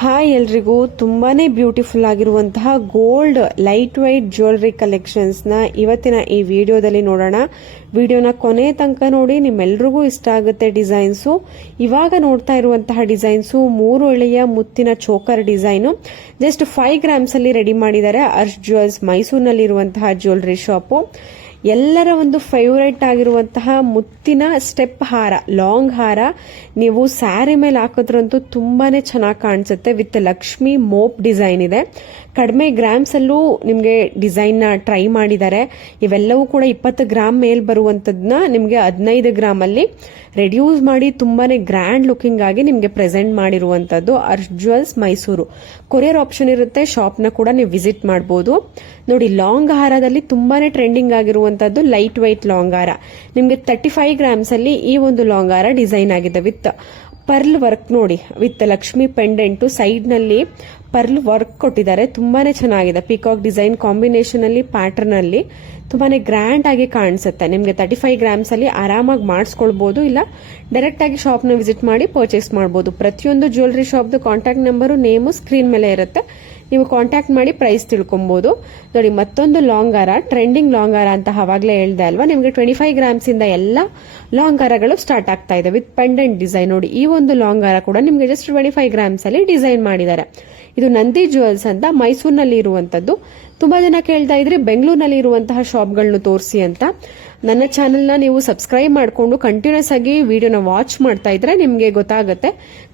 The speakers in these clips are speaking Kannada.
ಹಾಯ್ ಎಲ್ರಿಗೂ ತುಂಬಾನೇ ಬ್ಯೂಟಿಫುಲ್ ಆಗಿರುವಂತಹ gold light white jewellery collections ನ ಇವತ್ತಿನ ಈ ವಿಡಿಯೋದಲ್ಲಿ ನೋಡೋಣ. ವಿಡಿಯೋನ ಕೊನೆ ತನಕ ನೋಡಿ, ನಿಮ್ಮೆಲ್ರಿಗೂ ಇಷ್ಟ ಆಗುತ್ತೆ ಡಿಸೈನ್ಸು. ಇವಾಗ ನೋಡ್ತಾ ಇರುವಂತಹ ಡಿಸೈನ್ಸು 3 ಎಳೆಯ ಮುತ್ತಿನ ಚೋಕರ್ ಡಿಸೈನು. ಜಸ್ಟ್ 5 ಗ್ರಾಮ್ಸ್ ಅಲ್ಲಿ ರೆಡಿ ಮಾಡಿದ್ದಾರೆ. ಅರ್ಶ್ ಜ್ಯುವೆಲ್ಸ್ ಮೈಸೂರಿನಲ್ಲಿ ಇರುವಂತಹ ಜ್ಯುವೆಲರಿ ಶಾಪು. ಎಲ್ಲರ ಒಂದು ಫೇವರೇಟ್ ಆಗಿರುವಂತಹ ಮುತ್ತಿನ ಸ್ಟೆಪ್ ಹಾರ, ಲಾಂಗ್ ಹಾರ ನೀವು ಸ್ಯಾರಿ ಮೇಲೆ ಹಾಕಿದ್ರಂತೂ ತುಂಬಾನೇ ಚೆನ್ನಾಗಿ ಕಾಣಿಸುತ್ತೆ. ವಿತ್ ಲಕ್ಷ್ಮಿ ಮೋಪ್ ಡಿಸೈನ್ ಇದೆ. ಕಡಿಮೆ ಗ್ರಾಮ್ಸ್ ಅಲ್ಲೂ ನಿಮಗೆ ಡಿಸೈನ್ ನ ಟ್ರೈ ಮಾಡಿದ್ದಾರೆ. ಇವೆಲ್ಲವೂ ಕೂಡ 20 ಗ್ರಾಮ್ ಮೇಲ್ ಬರುವಂತದ್ನ ನಿಮಗೆ 15 ಗ್ರಾಮ್ ಅಲ್ಲಿ ರೆಡ್ಯೂಸ್ ಮಾಡಿ ತುಂಬಾನೇ ಗ್ರ್ಯಾಂಡ್ ಲುಕಿಂಗ್ ಆಗಿ ನಿಮಗೆ ಪ್ರೆಸೆಂಟ್ ಮಾಡಿರುವಂತದ್ದು. Arsh jewels Mysuru. Courier option ಇರುತ್ತೆ. ಶಾಪ್ ನ ಕೂಡ ನೀವು ವಿಸಿಟ್ ಮಾಡಬಹುದು. ನೋಡಿ, ಲಾಂಗ್ ಹಾರದಲ್ಲಿ ತುಂಬಾನೇ ಟ್ರೆಂಡಿಂಗ್ ಆಗಿರುವಂತದ್ದು ಲೈಟ್ ವೈಟ್ ಲಾಂಗ್ ಹಾರ. ನಿಮಗೆ 35 ಗ್ರಾಮ್ಸ್ ಅಲ್ಲಿ ಈ ಒಂದು ಲಾಂಗ್ ಹಾರ ಡಿಸೈನ್ ಆಗಿದೆ. ವಿತ್ ಪರ್ಲ್ ವರ್ಕ್ ನೋಡಿ, ವಿತ್ ಲಕ್ಷ್ಮಿ ಪೆಂಡೆಂಟ್ ಸೈಡ್ ನಲ್ಲಿ ಪರ್ಲ್ ವರ್ಕ್ ಕೊಟ್ಟಿದ್ದಾರೆ. ತುಂಬಾನೇ ಚೆನ್ನಾಗಿದೆ. ಪಿಕಾಕ್ ಡಿಸೈನ್ ಕಾಂಬಿನೇಷನ್ ಅಲ್ಲಿ ಪ್ಯಾಟರ್ನ್ ಅಲ್ಲಿ ತುಂಬಾನೇ ಗ್ರ್ಯಾಂಡ್ ಆಗಿ ಕಾಣಿಸುತ್ತೆ. ನಿಮಗೆ 35 ಗ್ರಾಮ್ಸ್ ಅಲ್ಲಿ ಆರಾಮಾಗಿ ಮಾಡಿಸ್ಕೊಳ್ಬಹುದು. ಇಲ್ಲ ಡೈರೆಕ್ಟ್ ಆಗಿ ಶಾಪ್ ನ ವಿಸಿಟ್ ಮಾಡಿ ಪರ್ಚೇಸ್ ಮಾಡಬಹುದು. ಪ್ರತಿಯೊಂದು jewellery shop contact number, name screen ಮೇಲೆ ಇರುತ್ತೆ. ನೀವು ಕಾಂಟ್ಯಾಕ್ಟ್ ಮಾಡಿ ಪ್ರೈಸ್ ತಿಳ್ಕೊಬಹುದು. ನೋಡಿ, ಮತ್ತೊಂದು ಲಾಂಗ್ ಹಾರ, ಟ್ರೆಂಡಿಂಗ್ ಲಾಂಗ್ ಹಾರ ಅಂತ ಅವಾಗಲೇ ಹೇಳ್ದೆ ಅಲ್ವಾ. ನಿಮಗೆ 25 ಗ್ರಾಮ್ಸ್ ಇಂದ ಎಲ್ಲ ಲಾಂಗ್ ಹಾರಗಳು ಸ್ಟಾರ್ಟ್ ಆಗ್ತಾ ಇದೆ ವಿತ್ ಪೆಂಡೆಂಟ್ ಡಿಸೈನ್. ನೋಡಿ, ಈ ಒಂದು ಲಾಂಗ್ ಹಾರ ಕೂಡ ನಿಮಗೆ ಜಸ್ಟ್ 25 ಗ್ರಾಮ್ಸ್ ಅಲ್ಲಿ ಡಿಸೈನ್ ಮಾಡಿದ್ದಾರೆ. ಇದು ನಂದಿ ಜ್ಯುವೆಲ್ಸ್ ಅಂತ ಮೈಸೂರಿನಲ್ಲಿ ಇರುವಂತದ್ದು. ತುಂಬಾ ಜನ ಕೇಳ್ತಾ ಇದ್ರೆ ಬೆಂಗಳೂರಿನಲ್ಲಿ ಇರುವಂತಹ ಶಾಪ್ಗಳನ್ನು ತೋರಿಸಿ ಅಂತ. ನನ್ನ ಚಾನೆಲ್ನ ನೀವು ಸಬ್ಸ್ಕ್ರೈಬ್ ಮಾಡಿಕೊಂಡು ಕಂಟಿನ್ಯೂಸ್ ಆಗಿ ವಿಡಿಯೋನ ವಾಚ್ ಮಾಡ್ತಾ ಇದ್ರೆ ನಿಮಗೆ ಗೊತ್ತಾಗುತ್ತೆ.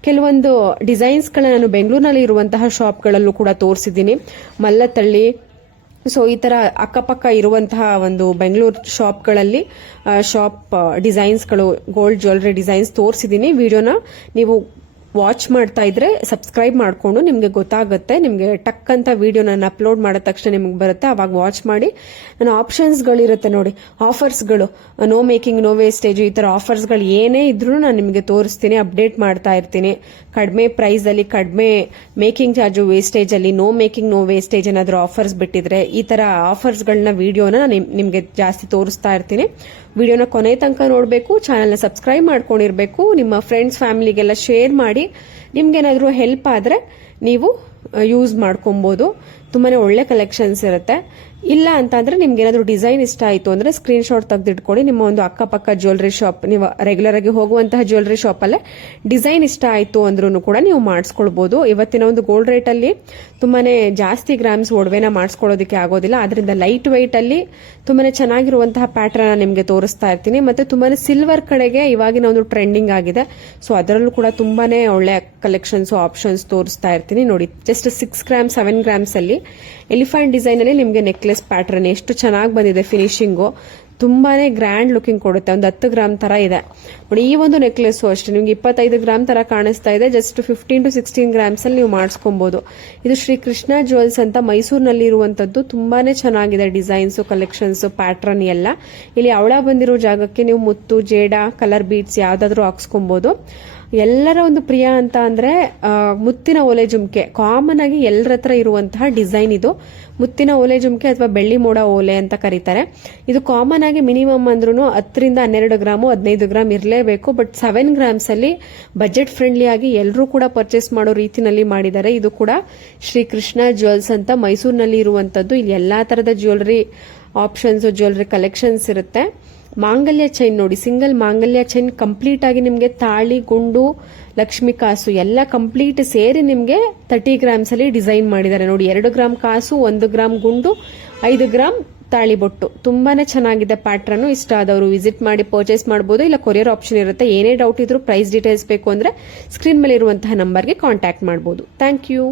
ಕೆಲವೊಂದು ಡಿಸೈನ್ಸ್ ಗಳನ್ನ ನಾನು ಬೆಂಗಳೂರಿನಲ್ಲಿ ಇರುವಂತಹ ಶಾಪ್ಗಳಲ್ಲೂ ಕೂಡ ತೋರಿಸಿದ್ದೀನಿ. ಮಲ್ಲತ್ತಳ್ಳಿ, ಸೊ ಈ ತರ ಅಕ್ಕಪಕ್ಕ ಇರುವಂತಹ ಒಂದು ಬೆಂಗಳೂರು ಶಾಪ್ಗಳಲ್ಲಿ ಶಾಪ್ ಡಿಸೈನ್ಸ್ಗಳು, ಗೋಲ್ಡ್ ಜ್ಯುವೆಲರಿ ಡಿಸೈನ್ಸ್ ತೋರಿಸಿದ್ದೀನಿ. ವಿಡಿಯೋನ ನೀವು ವಾಚ್ ಮಾಡ್ತಾ ಇದ್ರೆ ಸಬ್ಸ್ಕ್ರೈಬ್ ಮಾಡ್ಕೊಂಡು ನಿಮ್ಗೆ ಗೊತ್ತಾಗುತ್ತೆ. ನಿಮ್ಗೆ ಟಕ್ ಅಂತ ವಿಡಿಯೋ ನಾನು ಅಪ್ಲೋಡ್ ಮಾಡಿದ ತಕ್ಷಣ ನಿಮ್ಗೆ ಬರುತ್ತೆ. ಅವಾಗ ವಾಚ್ ಮಾಡಿ. ನನ್ನ ಆಪ್ಷನ್ಸ್ಗಳಿರುತ್ತೆ ನೋಡಿ, ಆಫರ್ಸ್ಗಳು, ನೋ ಮೇಕಿಂಗ್ ನೋ ವೇಸ್ಟೇಜ್, ಈ ತರ ಆಫರ್ಸ್ಗಳು ಏನೇ ಇದ್ರೂ ನಾನು ನಿಮಗೆ ತೋರಿಸ್ತೀನಿ, ಅಪ್ಡೇಟ್ ಮಾಡ್ತಾ ಇರ್ತೀನಿ. ಕಡಿಮೆ ಪ್ರೈಸ್ ಅಲ್ಲಿ, ಕಡಿಮೆ ಮೇಕಿಂಗ್ ಚಾರ್ಜು, ವೇಸ್ಟೇಜ್ ಅಲ್ಲಿ, ನೋ ಮೇಕಿಂಗ್ ನೋ ವೇಸ್ಟೇಜ್ ಏನಾದ್ರು ಆಫರ್ಸ್ ಬಿಟ್ಟಿದ್ರೆ ಈ ತರ ಆಫರ್ಸ್ಗಳನ್ನ ವಿಡಿಯೋನ ನಿಮ್ಗೆ ಜಾಸ್ತಿ ತೋರಿಸ್ತಾ ಇರ್ತೀನಿ. ವಿಡಿಯೋನ ಕೊನೆ ತನಕ ನೋಡಬೇಕು. ಚಾನೆಲ್ನ ಸಬ್ಸ್ಕ್ರೈಬ್ ಮಾಡ್ಕೊಂಡಿರ್ಬೇಕು. ನಿಮ್ಮ ಫ್ರೆಂಡ್ಸ್ ಫ್ಯಾಮಿಲಿಗೆಲ್ಲ ಶೇರ್ ಮಾಡಿ. ನಿಮ್ಗೇನಾದ್ರೂ ಹೆಲ್ಪ್ ಆದ್ರೆ ನೀವು ಯೂಸ್ ಮಾಡ್ಕೊಬಹುದು. ತುಂಬಾನೇ ಒಳ್ಳೆ ಕಲೆಕ್ಷನ್ಸ್ ಇರುತ್ತೆ. ಇಲ್ಲ ಅಂತಂದ್ರೆ ನಿಮ್ಗೆ ಏನಾದ್ರು ಡಿಸೈನ್ ಇಷ್ಟ ಆಯ್ತು ಅಂದ್ರೆ ಸ್ಕ್ರೀನ್ ಶಾಟ್ ತೆಗೆದಿಟ್ಕೊಳ್ಳಿ. ನಿಮ್ಮ ಒಂದು ಅಕ್ಕಪಕ್ಕ ಜ್ಯುವೆಲರಿ ಶಾಪ್, ನೀವು ರೆಗ್ಯುಲರ್ ಆಗಿ ಹೋಗುವಂತಹ ಜ್ಯುವೆಲರಿ ಶಾಪ್ ಅಲ್ಲೇ ಡಿಸೈನ್ ಇಷ್ಟ ಆಯ್ತು ಅಂದ್ರೂ ಕೂಡ ನೀವು ಮಾಡಿಸ್ಕೊಳ್ಬಹುದು. ಇವತ್ತಿನ ಒಂದು ಗೋಲ್ಡ್ ರೇಟ್ ಅಲ್ಲಿ ತುಂಬಾನೇ ಜಾಸ್ತಿ ಗ್ರಾಮ್ಸ್ ಒಡವೆನ ಮಾಡಿಸ್ಕೊಳ್ಳೋದಕ್ಕೆ ಆಗೋದಿಲ್ಲ. ಆದ್ರಿಂದ ಲೈಟ್ ವೈಟ್ ಅಲ್ಲಿ ತುಂಬಾನೇ ಚೆನ್ನಾಗಿರುವಂತಹ ಪ್ಯಾಟರ್ನ್ ನಿಮ್ಗೆ ತೋರಿಸ್ತಾ ಇರ್ತೀನಿ. ಮತ್ತೆ ತುಂಬಾನೇ ಸಿಲ್ವರ್ ಕಡೆಗೆ ಇವಾಗಿನ ಒಂದು ಟ್ರೆಂಡಿಂಗ್ ಆಗಿದೆ. ಸೊ ಅದರಲ್ಲೂ ಕೂಡ ತುಂಬಾನೇ ಒಳ್ಳೆ ಕಲೆಕ್ಷನ್ಸ್ ಆಪ್ಷನ್ಸ್ ತೋರಿಸ್ತಾ ಇರ್ತೀನಿ. ನೋಡಿ, ಜಸ್ಟ್ 6 ಗ್ರಾಮ್ 7 ಗ್ರಾಮ್ಸ್ ಅಲ್ಲಿ ಎಲಿಫೆಂಟ್ ಡಿಸೈನ್ ಅಲ್ಲಿ ನಿಮ್ಗೆ ನೆಕ್ಲೆಸ್ ಪ್ಯಾಟರ್ನ್ ಎಷ್ಟು ಚೆನ್ನಾಗಿ ಬಂದಿದೆ. ಫಿನಿಶಿಂಗು ತುಂಬಾನೇ ಗ್ರ್ಯಾಂಡ್ ಲುಕಿಂಗ್ ಕೊಡುತ್ತೆ. ಒಂದು 10 ಗ್ರಾಮ್ ತರ ಇದೆ ನೋಡಿ. ಈ ಒಂದು ನೆಕ್ಲೆಸ್ ಅಷ್ಟೇ ನಿಮ್ಗೆ 25 ಗ್ರಾಮ್ ತರ ಕಾಣಿಸ್ತಾ ಇದೆ. ಜಸ್ಟ್ 15 to 16 ಗ್ರಾಮ್ಸ್ ಅಲ್ಲಿ ನೀವು ಮಾಡಿಸ್ಕೊಬಹುದು. ಇದು ಶ್ರೀ ಕೃಷ್ಣ ಜ್ಯುವೆಲ್ಸ್ ಅಂತ ಮೈಸೂರಿನಲ್ಲಿ ಇರುವಂತದ್ದು. ತುಂಬಾನೇ ಚೆನ್ನಾಗಿದೆ ಡಿಸೈನ್ಸ್, ಕಲೆಕ್ಷನ್ಸ್, ಪ್ಯಾಟರ್ನ್ ಎಲ್ಲ. ಇಲ್ಲಿ ಅವಳ ಬಂದಿರೋ ಜಾಗಕ್ಕೆ ನೀವು ಮುತ್ತು, ಜೇಡ, ಕಲರ್ ಬೀಡ್ಸ್ ಯಾವ್ದಾದ್ರು ಹಾಕ್ಸ್ಕೊಬಹುದು. ಎಲ್ಲರ ಒಂದು ಪ್ರಿಯ ಅಂತ ಅಂದ್ರೆ ಮುತ್ತಿನ ಓಲೆ ಜುಮ್ಕೆ. ಕಾಮನ್ ಆಗಿ ಎಲ್ಲರ ಹತ್ರ ಇರುವಂತಹ ಡಿಸೈನ್ ಇದು. ಮುತ್ತಿನ ಓಲೆ ಜುಮ್ಕೆ ಅಥವಾ ಬೆಳ್ಳಿ ಮೋಡ ಓಲೆ ಅಂತ ಕರೀತಾರೆ. ಇದು ಕಾಮನ್ ಆಗಿ ಮಿನಿಮಮ್ ಅಂದ್ರೂ 10 ರಿಂದ 12 ಗ್ರಾಮು 15 ಗ್ರಾಮ್ ಇರಲೇಬೇಕು. ಬಟ್ 7 ಗ್ರಾಮ್ಸ್ ಅಲ್ಲಿ ಬಜೆಟ್ ಫ್ರೆಂಡ್ಲಿ ಆಗಿ ಎಲ್ಲರೂ ಕೂಡ ಪರ್ಚೇಸ್ ಮಾಡೋ ರೀತಿನಲ್ಲಿ ಮಾಡಿದ್ದಾರೆ. ಇದು ಕೂಡ ಶ್ರೀ ಕೃಷ್ಣ ಜ್ಯುವೆಲ್ಸ್ ಅಂತ ಮೈಸೂರಿನಲ್ಲಿ ಇರುವಂತದ್ದು. ಇಲ್ಲಿ ಎಲ್ಲಾ ತರದ ಜ್ಯುವೆಲರಿ ಆಪ್ಷನ್ಸ್, ಜ್ಯುವೆಲರಿ ಕಲೆಕ್ಷನ್ಸ್ ಇರುತ್ತೆ. ಮಾಂಗಲ್ಯ ಚೈನ್ ನೋಡಿ, ಸಿಂಗಲ್ ಮಾಂಗಲ್ಯ ಚೈನ್ ಕಂಪ್ಲೀಟ್ ಆಗಿ ನಿಮ್ಗೆ ತಾಳಿ, ಗುಂಡು, ಲಕ್ಷ್ಮಿ ಕಾಸು ಎಲ್ಲ ಕಂಪ್ಲೀಟ್ ಸೇರಿ ನಿಮ್ಗೆ 30 ಗ್ರಾಮ್ಸ್ ಅಲ್ಲಿ ಡಿಸೈನ್ ಮಾಡಿದ್ದಾರೆ. ನೋಡಿ, 2 ಗ್ರಾಮ್ ಕಾಸು, 1 ಗ್ರಾಮ್ ಗುಂಡು, 5 ಗ್ರಾಮ್ ತಾಳಿ ಬೊಟ್ಟು. ತುಂಬಾನೇ ಚೆನ್ನಾಗಿದೆ ಪ್ಯಾಟರ್ನ್. ಇಷ್ಟ ಆದವರು ವಿಸಿಟ್ ಮಾಡಿ ಪರ್ಚೇಸ್ ಮಾಡಬಹುದು. ಇಲ್ಲ ಕೊರಿಯರ್ ಆಪ್ಷನ್ ಇರುತ್ತೆ. ಏನೇ ಡೌಟ್ ಇದ್ರೂ ಪ್ರೈಸ್ ಡೀಟೇಲ್ಸ್ ಬೇಕು ಅಂದ್ರೆ ಸ್ಕ್ರೀನ್ ಮೇಲೆ ಇರುವಂತಹ ನಂಬರ್ಗೆ ಕಾಂಟ್ಯಾಕ್ಟ್ ಮಾಡಬಹುದು. Thank you.